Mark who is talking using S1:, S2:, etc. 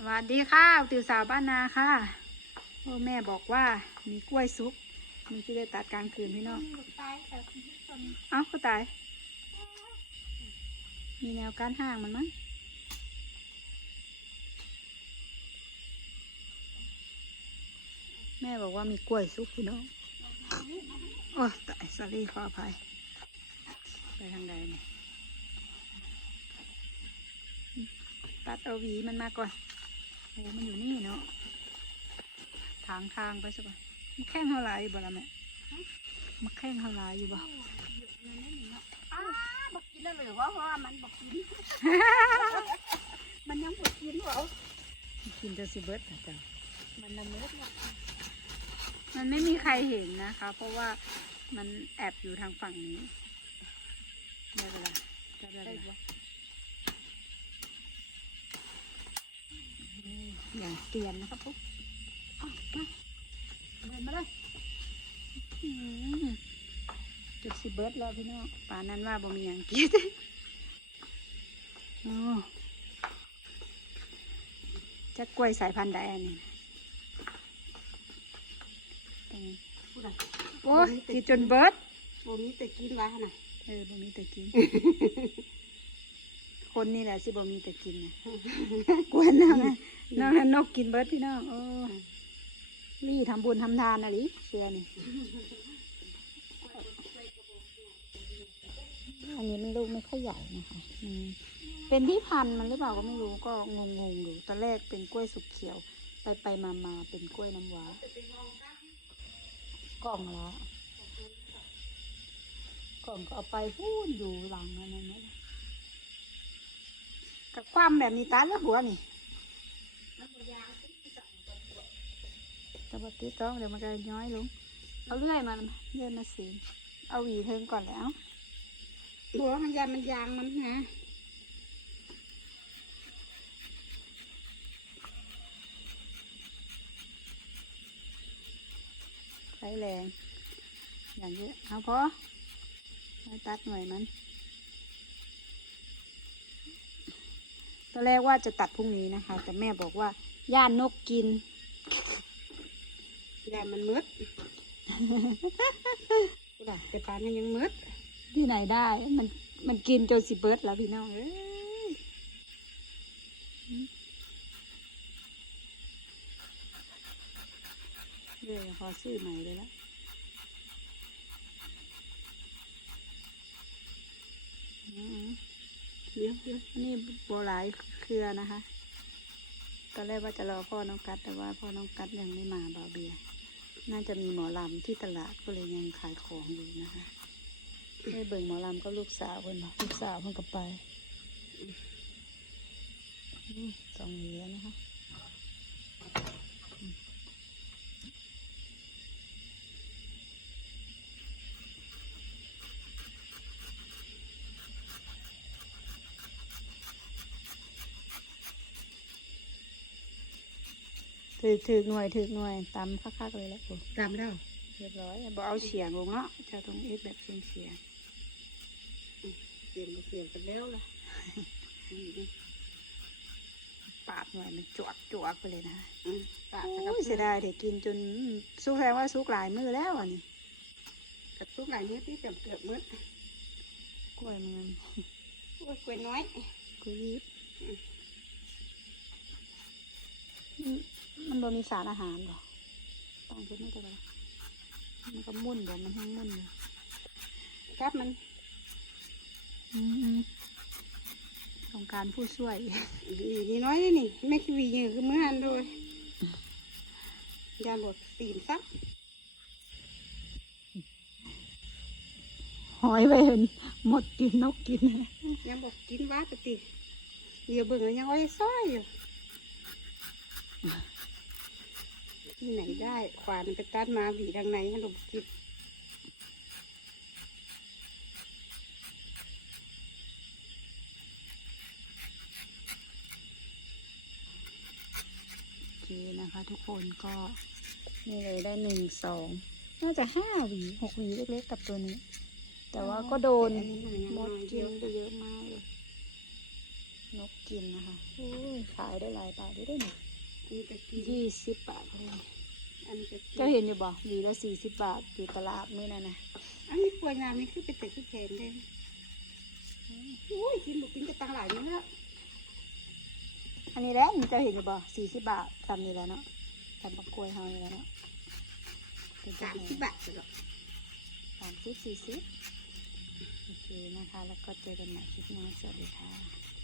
S1: สวัสดีค่ะติวสาวบ้านนาค่ะโอ้แม่บอกว่ามีกล้วยซุกมันจะได้ตัดกลางคืนพี่น้องเอ้าก็ตาย มีแนวการห่างมันมั้งแม่บอกว่ามีกล้วยซุกพี่น้องโอ้ตายสอรี่ขออภัยไปทางใดเนี่ยตัดเอาหวีมันมาก่อน โอ้มันอยู่นี่เนาะทางทางไปสักก่อนมันแข้งเท่าไหรอยู่บ่ละแม่มันแข้งเท่าไหรอยู่บ่
S2: อ้าบอกกินแล้วหรือว่าเพราะว่ามันบอกกิน มันยังบอกกินเหรอ
S1: กินจะสิเบิร์ดนะจ๊ะ
S2: มันละเมิดเนี่ย
S1: มันไม่มีใครเห็นนะคะ เพราะว่ามันแอบอยู่ทางฝั่งนี้ไม่เป็นไรจะได้
S2: ได้
S1: ไหม
S2: บ่
S1: อย่างเตียนนะครับปุ๊บ
S2: อ้าวมาเดินมาเลย
S1: อืมจุดสิเบิร์ดแล้วพี่น้องป่านนั้นว่าบ่มีอย่างกินโอ้จะกล้วยสายพันธุ์ใดอันนี้ตรง
S2: พูดอะไร
S1: โอ้ยกินจนเบิร์ด
S2: โบมีแต่กินวะน่ะ
S1: เออบ่มีแต่กิน คนนี่แหละสิบ่มีแต่กินนะกวนน้องนะน้องนกกินเบิร์ดพี่น้องโอ้รี่ทำบุญทำทานอะไรเชื่อนี่ อันนี้มันลูกไม่ค่อยใหญ่นะคะอืมเป็นที่พันธุ์มันหรือเปล่าก็ไม่รู้ก็งงงๆอยู่ตอนแรกเป็นกล้วยสุกเขียว ไปไปมามาเป็นกล้วยน้ำว้ากล่องละกล่องก็เอาไปพูนอยู่หลังนั่นนั่นนะ กับความแบบนี้ตาแล้วหัวนี่แต่ว่าตีต้องเดี๋ยวมันจะย้อยลง เอาเลื่อยมาเลื่อยมาสีเอาหวีเทิงก่อนแล้ว
S2: บัวมันยามันยางมันนะ
S1: ใช้แรงอย่างเยอะเอาพอมาตัดหน่อยมัน อนแรกว่าจะตัดพรุ่งนี้นะคะ แต่แม่บอกว่า ย่านนกกิน
S2: ยามันมืดพูดอะไรแต่ปานนี้ยังมืด
S1: ที่ไหนได้ มันมันกินจนสิเบิร์ดแล้วพี่น้องเอ้ยเดี๋ยวพอซื้อใหม่เลยละอืม
S2: เลี้ยงเนี่
S1: โบหลายเครือนะคะตอนแรกว่าจะรอพ่อน้องกัดแต่ว่าพ่อน้องกัดยังไม่มาบาเบียน่าจะมีหมอลำที่ตลาดก็เลยยังขายของอยู่นะคะได้เบิ่งหมอลำก็ลูกสาวคนลูกสาวคนก็ไปสองเหรียญนะคะ ถือถือหน่วยถือหน่วยตำคักๆเลยแหล้ว
S2: ตามแล้ว
S1: เรียบร้อยบอกเอาเฉียงลงเนาะจะตรงนี้แบบเฉียงเฉียง
S2: เสียงก็เสียงกันแล้วล่ะอืม
S1: ๆปาดหน่อยมันจวกจวกไปเลยนะ
S2: อืมปาก
S1: โอ้
S2: กับ
S1: ยเสียดายเด็กกินจนสุกแสดงว่าสุกหลายมือแล้วอะนี่
S2: กับทุกหลายเนี้ยที่เกือบเกือบมืด
S1: กล้วยมัน
S2: โอ้ยกล้วยน้อย
S1: กุยิบ มันมันบ่มีสารอาหารบ่ต้องคิดไม่ได้บ่มันก็มุ่นบ่มันแห้งมุ่นเลย
S2: ครับมัน
S1: อืมต้องการผู้ช่วย
S2: นี่นี่น้อยนี่นี่ไม่คิดวียืนคือมือหันโดยยาบดตีนซัก
S1: หอยไปเห็นหมดกินนกกิน
S2: ยังบอกกินว่าปติเดี๋ยวเบิ่งแล้วยังอ้อยซ้อยอยู่ ที่ไหนได้ ขวานไปตัดมาหวีทางไหนให้ลูคิด
S1: โอเคนะคะทุกคนก็นี่เลยได้หนึ่งสองน่าจะห้าหวีหกหวีเล็กๆกับตัวนี้ แต่ว่าก็โดน
S2: ม
S1: ดกิ
S2: เย
S1: นไปเยอะมากเลยนกกินนะคะขายได้หลายบาทได้ด้วยเนี่ย
S2: นนี้ก็กิน
S1: ยี่สิบบาทเลย
S2: อันนี้ก็กิน
S1: เจ้าเห็นอยู่บ่หวีละสี่สิบบาทอยู่ตลาดมื้อนั่นนะ
S2: อันนี้กลัวยามนี่คือเป็นแต่คือแขนเลยโอ้ยกินบุกินจะตังหลายนี่ละ
S1: อันนี้แหล้วเจ้าเห็นอยู่บ่สี่สิบบาทตำนี่แหล้วเนาะตำบักกล้วยเฮานี่แหล้วเนาะเป็น
S2: สาม
S1: จังไง
S2: สิบบาทหรอก
S1: สามสิบสี่สิบโอเคนะคะ แล้วก็เจอกันใหม่คลิปหน้าสวัสดีค่ะ